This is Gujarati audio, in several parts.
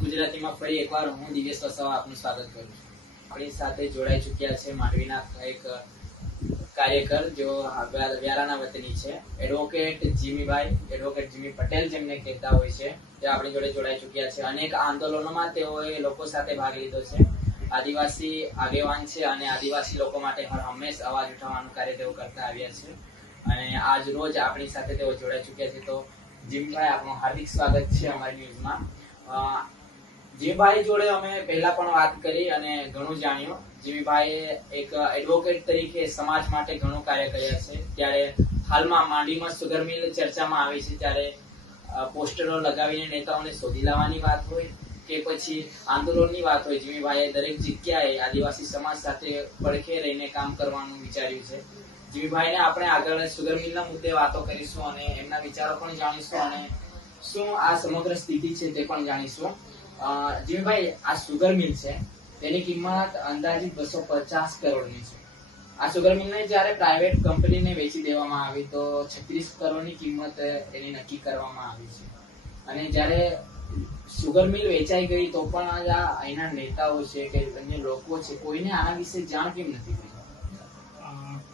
ગુજરાતીમાં ફરી એકવાર હું દિવ્યેશ વસાવા આપનું સ્વાગત કરું છું. આપણી સાથે જોડાઈ ચૂક્યા છે માંડવીના એક કાર્યકર જો વ્યારાના વતની છે. Advocate Jimibhai advocate Jimmy Patel જેમને કહેતા હોય છે તે આપણી જોડે જોડાઈ ચૂક્યા છે. અનેક આંદોલનોમાં તેઓએ લોકો સાથે ભાગ લીધો છે. આદિવાસી આગેવાન છે અને આદિવાસી લોકો માટે હંમેશ અવાજ ઉઠાવવાનું કાર્ય તેઓ કરતા આવ્યા છે. અને આજ રોજ આપણી સાથે તેઓ જોડાઈ ચૂક્યા છે. તો જીમભાઈ, આપનું હાર્દિક સ્વાગત છે અમારી ન્યૂઝમાં. અ, ભાઈ જોડે અમે પહેલા પણ વાત કરી અને ઘણું જાણ્યું. જીમીભાઈએ એક એડવોકેટ તરીકે સમાજ માટે ઘણું કાર્ય કર્યા છે. ત્યારે હાલમાં માંડીમાં સુગર મિલ ચર્ચામાં આવી છે ત્યારે પોસ્ટરો લગાવીને નેતાઓને શોધી લાવવાની વાત હોય કે પછી આંદોલનની વાત હોય. જીમીભાઈએ દરેક જગ્યાએ આદિવાસી સમાજ સાથે પડખે રહીને કામ કરવાનું વિચાર્યું છે. જીવીભાઈને આપણે આગળ સુગર મિલના મુદ્દે વાતો કરીશું અને એમના વિચારો પણ જાણીશું અને શું આ સમગ્ર સ્થિતિ છે તે પણ જાણીશું. જીવીભાઈ આ સુગર મિલ છે. તેની કિંમત અંદાજિત બસો પચાસ કરોડની છે. આ સુગર મિલને જ્યારે પ્રાઇવેટ કંપનીને વેચી દેવામાં આવી, તો છત્રીસ કરોડની કિંમત એની નક્કી કરવામાં આવી છે. અને જ્યારે સુગર મિલ વેચાઈ ગઈ, તો પણ આ અહીંના નેતાઓ છે કે અન્ય લોકો છે, કોઈને આના વિશે જાણ કેમ નથી થઈ?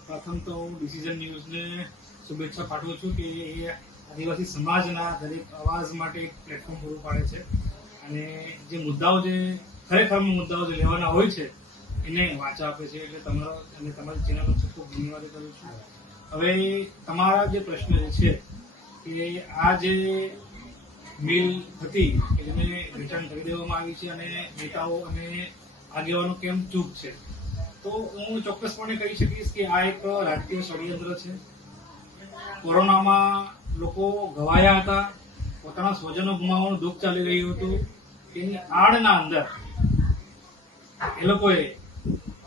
પ્રથમ તો હું ડિસિઝન ન્યૂઝને શુભેચ્છા પાઠવું છું કે એ આદિવાસી સમાજના દરેક અવાજ માટે એક પ્લેટફોર્મ પૂરું પાડે છે. અને જે મુદ્દાઓ જે ખરેખર મુદ્દાઓ જે લેવાના હોય છે, એને વાંચા આપે છે. એટલે તમારો અને તમારી ચેનલનો ખૂબ ખૂબ ધન્યવાદ કરું છું. હવે તમારા જે પ્રશ્ન જે છે, કે આ જે મિલ હતી, કે જેને રિટર્ન કરી દેવામાં આવી છે અને નેતાઓ અને આગેવાનો કેમ ચૂપ છે? તો હું ચોક્કસપણે કહી શકીશ કે આ એક રાજકીય ષડયંત્ર છે. કોરોનામાં લોકો ઘવાયા હતા. પોતાના સ્વજનો ગુમાવવાનું દુઃખ ચાલી રહ્યું હતું તેની આડના અંદર એ લોકોએ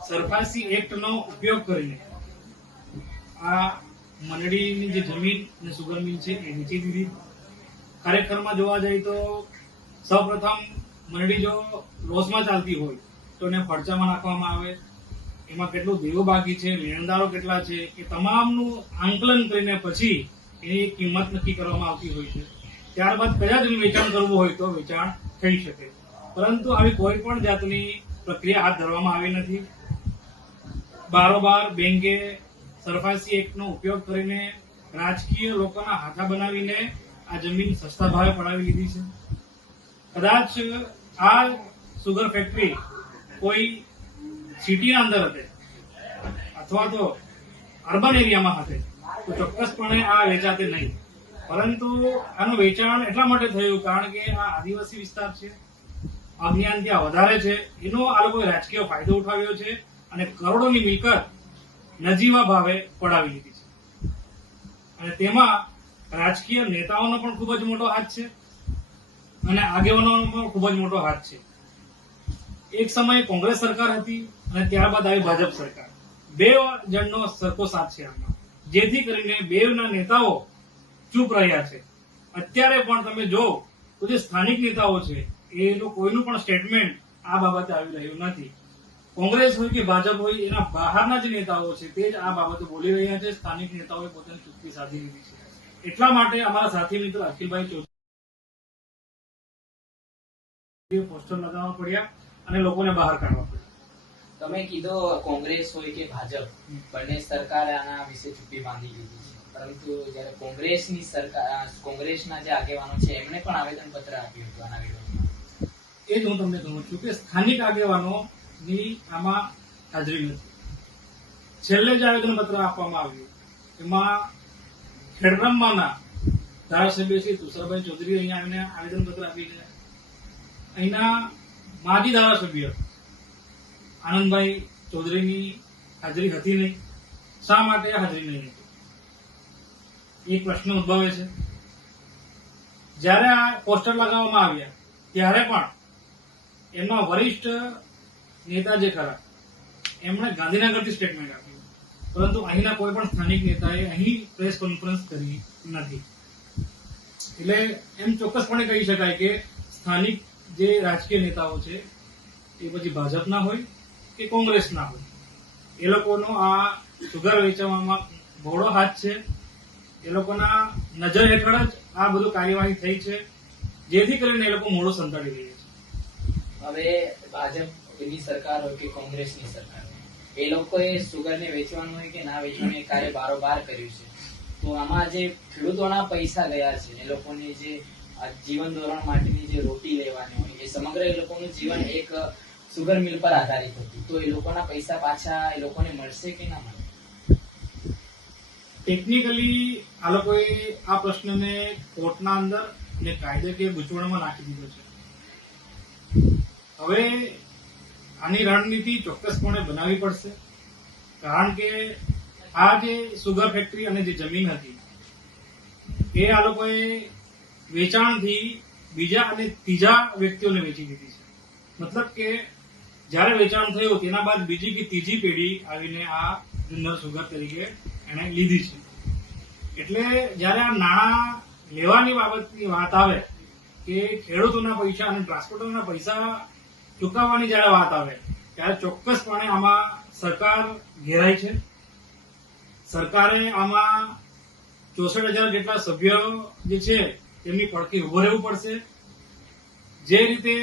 સરફાસી એક્ટનો ઉપયોગ કરીને આ મંડળીની જે જમીન અને સુગર છે એ વેચી દીધી. ખરેખરમાં જોવા જઈએ તો સૌપ્રથમ મંડળી જો લોસમાં ચાલતી હોય તો એને ફડચામાં નાખવામાં આવે. એમાં કેટલું દેવું બાકી છે, લેણદારો કેટલા છે, એ તમામનું આંકલન કરીને પછી એની કિંમત નક્કી કરવામાં આવતી હોય છે. ત્યારબાદ કદાચ એનું વેચાણ કરવું હોય તો વેચાણ થઈ શકે. પરંતુ આવી કોઈ પણ જાતની પ્રક્રિયા હાથ ધરવામાં આવી નથી. બારોબાર બેંકે સરફાસી એક્ટનો ઉપયોગ કરીને રાજકીય લોકોના હાથા બનાવીને આ જમીન સસ્તા ભાવે પડાવી લીધી છે. કદાચ આ સુગર ફેક્ટરી કોઈ સિટીના અંદર હશે અથવા તો અર્બન એરિયામાં હશે, તો ચોક્કસપણે આ વેચાતે નહીં. પરંતુ આનું વેચાણ એટલા માટે થયું કારણ કે આ આદિવાસી વિસ્તાર છે. અભિયાન ત્યાં વધારે છે. એનો આ લોકોએ રાજકીય ફાયદો ઉઠાવ્યો છે અને કરોડોની મિલકત નજીવા ભાવે પડાવી લીધી છે. અને તેમાં રાજકીય નેતાઓનો પણ ખૂબ જ મોટો હાથ છે અને આગેવાનોનો પણ ખૂબ જ મોટો હાથ છે. એક સમયે કોંગ્રેસ સરકાર હતી અને ત્યારબાદ આવી ભાજપ સરકાર. બે જણનો સરખો સાથ છે આમાં જેથી કરીને બેના નેતાઓ ચૂપ રહ્યા છે. અત્યારે પણ તમે જો તો જે સ્થાનિક નેતાઓ છે એનું કોઈનું પણ સ્ટેટમેન્ટ આ બાબતે આવી રહ્યું નથી. કોંગ્રેસ હોય કે ભાજપ હોય એના બહારના જે નેતાઓ છે તે જ આ બાબતે બોલી રહ્યા છે. સ્થાનિક નેતાઓએ પોતાની ચૂપકી સાધી લીધી છે. એટલા માટે અમારા સાથી મિત્ર અખિલભાઈ ચૌધરી પોસ્ટર લગાવવા પડ્યા અને લોકોને બહાર કાઢવા પડ્યા. તમે કીધો કોંગ્રેસ હોય કે ભાજપ બંને સરકારે આના વિશે ચૂંટી બાંધી લીધી છે. પરંતુ જ્યારે કોંગ્રેસની સરકાર કોંગ્રેસના જે આગેવાનો છે, એમણે પણ આવેદન પત્ર આપ્યું હતું આના વિરોધમાં. એ જ હું તમને કહું છું કે સ્થાનિક આગેવાનોની આમાં હાજરી નથી. છેલ્લે જે આવેદન પત્ર આપવામાં આવ્યું, એમાં ખેડબ્રહ્માના ધારાસભ્ય શ્રી તુષારભાઈ ચૌધરી અહીંયા આવીને આવેદનપત્ર આપી છે અહીંના માજી ધારાસભ્ય આનંદભાઈ ચૌધરીની હાજરી હતી નહીં. શા માટે હાજરી નહીં? એક પ્રશ્ન ઉદભવે છે. જ્યારે આ પોસ્ટર લગાવવામાં આવ્યા, ત્યારે પણ એમના વરિષ્ઠ નેતા જે ખરા, એમણે ગાંધીનગરથી સ્ટેટમેન્ટ આપ્યું. પરંતુ અહીંના કોઈ પણ સ્થાનિક નેતાએ અહીં પ્રેસ કોન્ફરન્સ કરી નથી. એટલે એમ ચોક્કસપણે કહી શકાય કે સ્થાનિક જે રાજકીય નેતાઓ છે, એ પછી ભાજપના હોય કે કોંગ્રેસના હોય, એ લોકોનો આ સુગર વેચવામાં બહોળો હાથ છે. એ લોકોના નજર હેઠળ જ આ બધું કાર્યવાહી થઈ છે, જેથી કરીને એ લોકો મોડો સંતાડી રહ્યા છે. હવે ભાજપની સરકાર હોય કે કોંગ્રેસની સરકાર એ લોકોએ સુગરને વેચવાનું હોય કે ના વેચવાનું એ કાર્ય બારોબાર કર્યું છે. તો આમાં જે ખેડૂતોના પૈસા ગયા છે, એ લોકોની જે જીવન ધોરણ માટેની જે રોટી લેવાની હોય, એ સમગ્ર એ લોકોનું જીવન એક સુગર મિલ પર આધારિત હતું. તો એ લોકોના પૈસા પાછા એ લોકોને મળશે કે ના મળે? ટેકનિકલી આ લોકોએ આ પ્રશ્નને કોર્ટના અંદર ને કાયદાકીય ગૂંચવણમાં નાખી દીધો છે. હવે આની રણનીતિ ચોક્કસપણે બનાવવી પડશે. કારણ કે આ જે સુગર ફેક્ટરી અને જે જમીન હતી, એ આ લોકોએ વેચાણથી બીજા અને ત્રીજા વ્યક્તિઓને વેચી દીધી છે. મતલબ કે જ્યારે વેચાણ થયું, તેના બાદ બીજી કે ત્રીજી પેઢી આવીને આ જુન્નર સુગર તરીકે એણે લીધી છે. એટલે જ્યારે આ નાણાં લેવાની બાબતની વાત આવે કે ખેડૂતોના પૈસા અને ટ્રાન્સપોર્ટરના પૈસા ચૂકવવાની જ્યારે વાત આવે, ત્યારે ચોક્કસપણે આમાં સરકાર ઘેરાય છે. સરકારે આમાં ચોસઠ હજાર જેટલા સભ્યો જે છે, તેમની પડખે ઊભો રહેવું પડશે. જે રીતે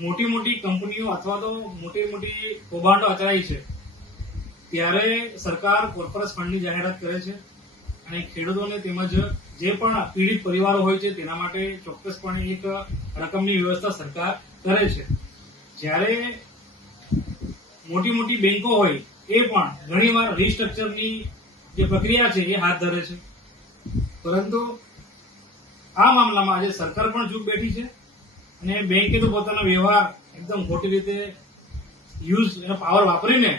મોટી મોટી કંપનીઓ અથવા તો મોટી મોટી કૌભાંડો અચરાય છે ત્યારે સરકાર કોર્પોરેટ ફંડની જાહેરાત કરે છે અને ખેડૂતોને તેમજ જે પણ પીડિત પરિવારો હોય છે તેના માટે ચોક્કસપણે એક રકમની વ્યવસ્થા સરકાર કરે છે. જ્યારે મોટી મોટી બેંકો હોય એ પણ ઘણીવાર રિસ્ટ્રક્ચરની જે પ્રક્રિયા છે એ હાથ ધરે છે. પરંતુ આ મામલામાં આજે સરકાર પણ ચૂપ બેઠી છે અને બેંકે તો પોતાનો વ્યવહાર એકદમ ખોટી રીતે યુઝ એનો પાવર વાપરીને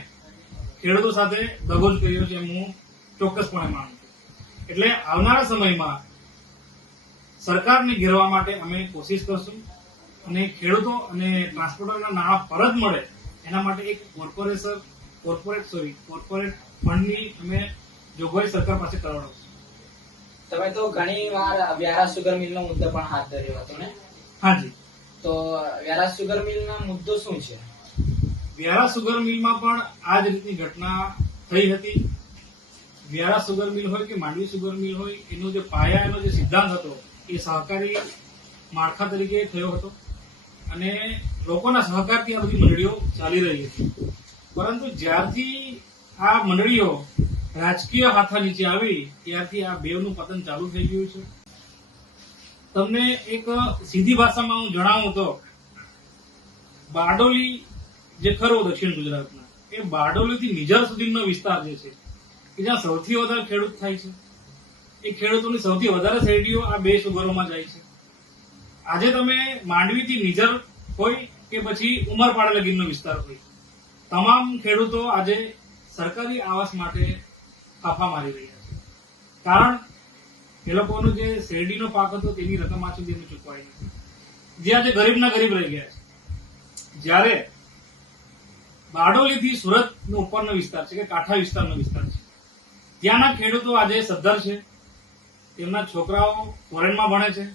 ખેડૂતો સાથે દગો જ કર્યો છે એમ હું ચોક્કસપણે માનું છું. એટલે આવનારા સમયમાં સરકારને ઘેરવા માટે અમે કોશિશ કરશું અને ખેડૂતો અને ટ્રાન્સપોર્ટરના નાણાં પરત મળે એના માટે એક કોર્પોરેશન કોર્પોરેટ સોરી કોર્પોરેટ ફંડની અમે જોગવાઈ સરકાર પાસે કરાવડાવશું તમે તો ઘણી વાર વ્યારા સુગર મિલનો મુદ્દો પણ હાથ ધર્યો હતો ને? હાજી તો વ્યારા સુગર મિલનો મુદ્દો શું છે? વ્યારા સુગર મિલમાં પણ આ જ રીતની ઘટના થઈ હતી. વ્યારા સુગર મિલ હોય કે માંડવી સુગર મિલ હોય, એનો જે પાયા, એનો જે સિદ્ધાંત હતો, એ સહકારી માળખા તરીકે થયો હતો. અને લોકોના સહકારથી આ બધી મંડળીઓ ચાલી રહી હતી. પરંતુ જ્યારથી આ મંડળીઓ રાજકીય હાથા નીચે આવી, ત્યારથી આ બેવનું પતન ચાલુ થઈ ગયું છે. તમને એક સીધી ભાષામાં હું જણાવું તો, બારડોલી જે ખરો દક્ષિણ ગુજરાતના, એ બારડોલી થી નિઝર સુધીનો વિસ્તાર જે છે કે જ્યાં સૌથી વધારે ખેડૂત થાય છે. એ ખેડૂતોની સૌથી વધારે શેરડીઓ આ બે સુગરોમાં જાય છે. આજે તમે માંડવીથી નિઝર હોય કે પછી ઉમરપાડા લગીનનો વિસ્તાર હોય, તમામ ખેડૂતો આજે સરકારી આવાસ માટે ફાફા મારી રહ્યા છે. કારણ એ લોકોનો જે શેરડીનો પાક હતો તેની રકમ આ સુધી ચૂકવાઈ નથી. જે આજે ગરીબના ગરીબ રહી ગયા છે. જ્યારે બારડોલીથી સુરતનો ઉપરનો વિસ્તાર છે કે કાંઠા વિસ્તારનો વિસ્તાર છે. ત્યાંના ખેડૂતો આજે સદ્ધર છે. તેમના છોકરાઓ ફોરેનમાં ભણે છે.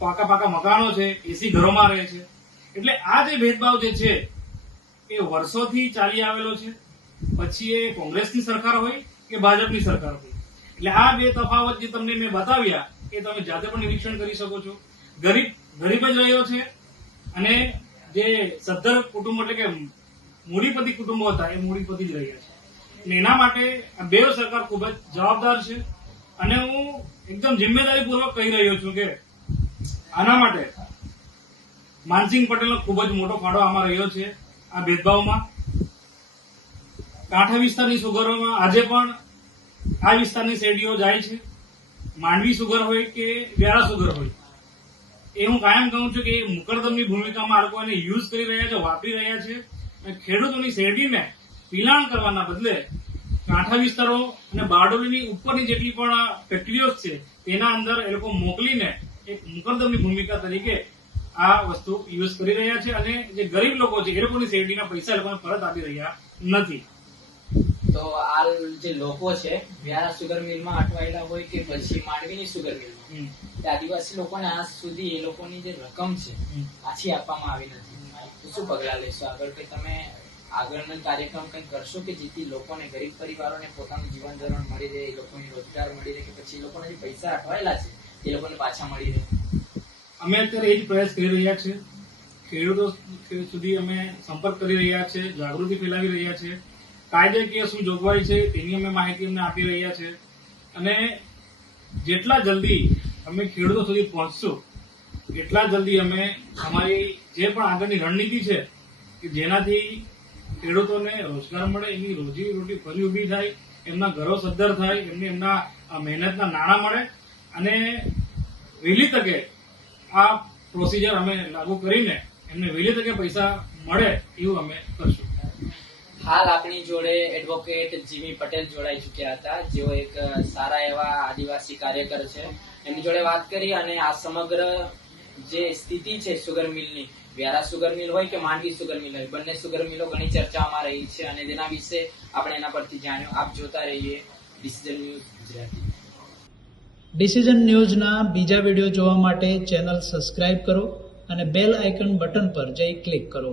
પાકા પાકા મકાનો છે, એસી ઘરોમાં રહે છે. એટલે આ જે ભેદભાવ જે છે એ વર્ષોથી ચાલી આવેલો છે. પછી એ કોંગ્રેસની સરકાર હોય કે ભાજપની સરકાર હોય. એટલે આ બે તફાવત જે તમને મેં બતાવ્યા, એ તમે જાતે પણ નિરીક્ષણ કરી શકો છો. ગરીબ ગરીબ જ રહ્યો છે અને જે સદ્ધર કુટુંબ એટલે કે મૂડીપતિ કુટુંબો હતા, એ મૂડીપતિ જ રહ્યા છે. એના માટે આ બે સરકાર ખૂબ જ જવાબદાર છે. અને હું એકદમ જિમ્મેદારીપૂર્વક કહી રહ્યો છું કે આના માટે માનસિંહ પટેલનો ખૂબ જ મોટો ફાળો આમાં રહ્યો છે આ ભેદભાવમાં. કાંઠા વિસ્તારની સુગરોમાં આજે પણ આ વિસ્તારની શેરડીઓ જાય છે. માંડવી સુગર હોય કે વ્યારા સુગર હોય? એ હું કાયમ કહું છું કે મુકરદમની ભૂમિકામાં આ લોકો એને યુઝ કરી રહ્યા છે, વાપરી રહ્યા છે. અને ખેડૂતોની શેરડીને પિલાણ કરવાના બદલે કાંઠા વિસ્તારો અને બારડોલીની ઉપરની જેટલી પણ ફેક્ટરીઓ છે, તેના અંદર એ લોકો મોકલીને એક મુકરદમની ભૂમિકા તરીકે આ વસ્તુ યુઝ કરી રહ્યા છે અને જે ગરીબ લોકો છે, એ લોકોની શેરડીના પૈસા લોકોને પરત આપી રહ્યા નથી. તો આ જે લોકો છે વ્યારા સુગર મિલમાં અટવાયેલા હોય કે પછી માંડવીની સુગર મિલમાં આદિવાસી લોકોને આજ સુધી એ લોકોની જે રકમ છે પાછી આપવામાં આવી નથી. શું પગલા લેશો આગળ કે તમે આગળનો કાર્યક્રમ કંઈક કરશો કે જેથી લોકોને ગરીબ પરિવારોને પોતાનું જીવન ધોરણ મળી રહે એ લોકોને રોજગાર મળી રહે કે પછી એ લોકોને જે પૈસા અટવાયેલા છે એ લોકોને પાછા મળી રહે? અમે અત્યારે એ જ પ્રયાસ કરી રહ્યા છીએ ખેડૂતો સુધી અમે સંપર્ક કરી રહ્યા છે જાગૃતિ ફેલાવી રહ્યા છે. કાયદેકીય શું જોગવાઈ છે, તેની અમે માહિતી અમને આપી રહ્યા છે. અને જેટલા જલ્દી અમે ખેડૂતો સુધી પહોંચશું, એટલા જલ્દી અમે અમારી જે પણ આગળની રણનીતિ છે, કે જેનાથી ખેડૂતોને રોજગાર મળે એમની રોજી રોટી ફરી ઊભી થાય, એમના ઘરો સદ્ધર થાય, એમને એમના મહેનતના નાણાં મળે, અને વહેલી તકે આ પ્રોસિજર અમે લાગુ કરીને એમને વહેલી તકે પૈસા મળે એવું અમે કરશું. હાલ આપણી જોડે એડવોકેટ જીમી પટેલ જોડાઈ ચુક્યા હતા. જેઓ એક સારા એવા આદિવાસી કાર્યકર છે. એમની જોડે વાત કરી અને આ સમગ્ર જે સ્થિતિ છે સુગર મિલની વ્યારા સુગર મિલ હોય કે માંડવી સુગર મિલ હોય, બંને સુગર મિલો ઘણી ચર્ચામાં રહી છે અને તેના વિશે આપણે એના પરથી જાણ્યું. આપ જોતા રહીએ ડિસિઝન ન્યૂઝ ગુજરાતી. ડિસિઝન ન્યૂઝના બીજા વીડિયો જોવા માટે ચેનલ સબસ્ક્રાઇબ કરો અને બેલ આઇકન બટન પર જઈ ક્લિક કરો.